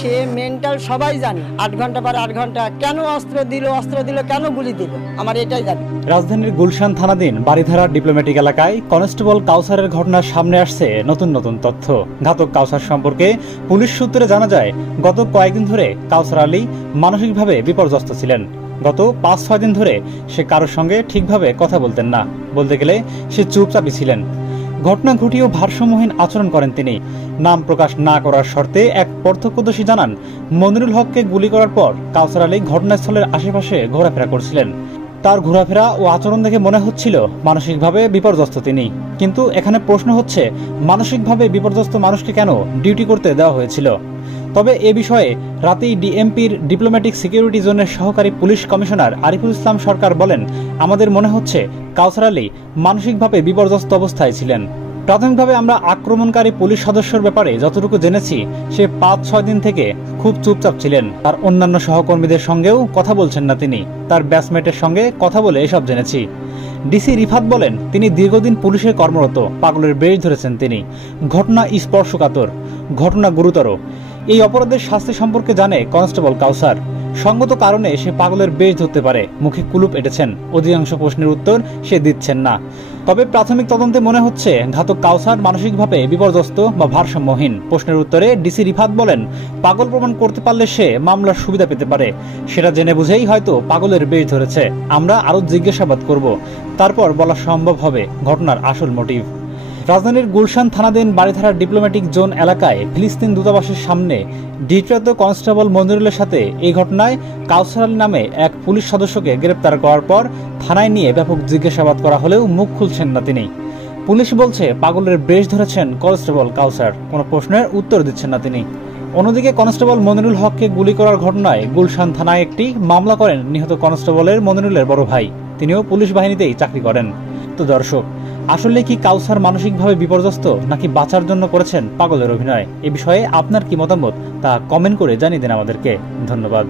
সে mental সবাই জানে। 8 ঘন্টা পর 8 ঘন্টা কেন অস্ত্র দিল, কেন গুলি দিল, আমার এটাই জানি। রাজধানীর গুলশান থানাধীন বারিধারা ডিপ্লোম্যাটিক এলাকায় কনস্টেবল কাউসারের ঘটনার সামনে আসছে নতুন নতুন তথ্য। ঘাতক কাউসার সম্পর্কে পুলিশ সূত্রে জানা যায়, গত কয়েকদিন ধরে কাউসার আলী মানসিকভাবে বিপর্যস্ত ছিলেন। গত 5-6 দিন ধরে সে কারোর সঙ্গে ঠিকভাবে কথা বলতেন না, বলতে গেলে সে চুপচাপই ছিলেন। ঘটনা ঘটিয়েও ভারসাম্যহীন আচরণ করেন তিনি। নাম প্রকাশ না করার শর্তে এক প্রত্যক্ষদর্শী জানান, মনিরুল হককে গুলি করার পর কাউসার আলী ঘটনাস্থলের আশেপাশে ঘোরাফেরা করছিলেন। তার ঘোরাফেরা ও আচরণ দেখে মনে হচ্ছিল মানসিকভাবে বিপর্যস্ত তিনি। কিন্তু এখানে প্রশ্ন হচ্ছে, মানসিকভাবে বিপর্যস্ত মানুষকে কেন ডিউটি করতে দেওয়া হয়েছিল? তবে এ বিষয়ে রাতেই ডিএমপির ডিপ্লোম্যাটিক সিকিউরিটি জোনের সহকারী পুলিশ কমিশনার আরিফুল ইসলাম সরকার বলেন, আমাদের মনে হচ্ছে কাউসার আলী মানসিকভাবে বিপর্যস্ত অবস্থায় ছিলেন। প্রাথমিকভাবে আমরা আক্রমণকারী পুলিশ সদস্যর ব্যাপারে যতটুকু জেনেছি, সে 5-6 দিন থেকে খুব চুপচাপ ছিলেন। তার অন্যান্য সহকর্মীদের সঙ্গেও কথা বলছেন না তিনি। তার ব্যাচমেটের সঙ্গে কথা বলে এসব জেনেছি। ডিসি রিফাত বলেন, তিনি দীর্ঘদিন পুলিশে কর্মরত, পাগলের বেশ ধরেছেন তিনি। ঘটনা স্পর্শকাতর, ঘটনা গুরুতর। এই অপরাধের শাস্তি সম্পর্কে জানে কনস্টেবল কাউসার। সঙ্গত কারণে সে পাগলের বেশ ধরতে পারে, মুখে কুলুপ এঁটেছেন। অধিকাংশ প্রশ্নের উত্তর সে দিচ্ছেন না। তবে প্রাথমিক তদন্তে মনে হচ্ছে ঘাতক কাউসার মানসিকভাবে বিপর্যস্ত বা ভারসাম্যহীন। প্রশ্নের উত্তরে ডিসি রিফাত বলেন, পাগল প্রমাণ করতে পারলে সে মামলার সুবিধা পেতে পারে। সেটা জেনে বুঝেই হয়তো পাগলের বেশ ধরেছে। আমরা আরও জিজ্ঞাসাবাদ করব, তারপর বলা সম্ভব হবে ঘটনার আসল মোটিভ। রাজধানীর গুলশান থানাধীন বারিধারা ডিপ্লোম্যাটিক জোন এলাকায় ফিলিস্তিন দূতাবাসের সামনে ডিউটিরত কনস্টেবল মনিরুলের সাথে এই ঘটনায় কাউসার আলী নামে এক পুলিশ সদস্যকে গ্রেপ্তার করার পর থানায় নিয়ে ব্যাপক জিজ্ঞাসাবাদ করা হলেও মুখ খুলছেন না তিনি। পুলিশ বলছে, পাগলের বেশ ধরেছেন কনস্টেবল কাউসার, কোনো প্রশ্নের উত্তর দিচ্ছেন না তিনি। অন্যদিকে কনস্টেবল মনিরুল হককে গুলি করার ঘটনায় গুলশান থানায় একটি মামলা করেন নিহত কনস্টেবলের মনিরুলের বড় ভাই। তিনিও পুলিশ বাহিনীতেই চাকরি করেন। তো দর্শক, আসলে কি কাউসার মানসিকভাবে বিপর্যস্ত, নাকি বাঁচার জন্য করেছেন পাগলের অভিনয়? এ বিষয়ে আপনার কি মতামত তা কমেন্ট করে জানিয়ে দিন আমাদেরকে। ধন্যবাদ।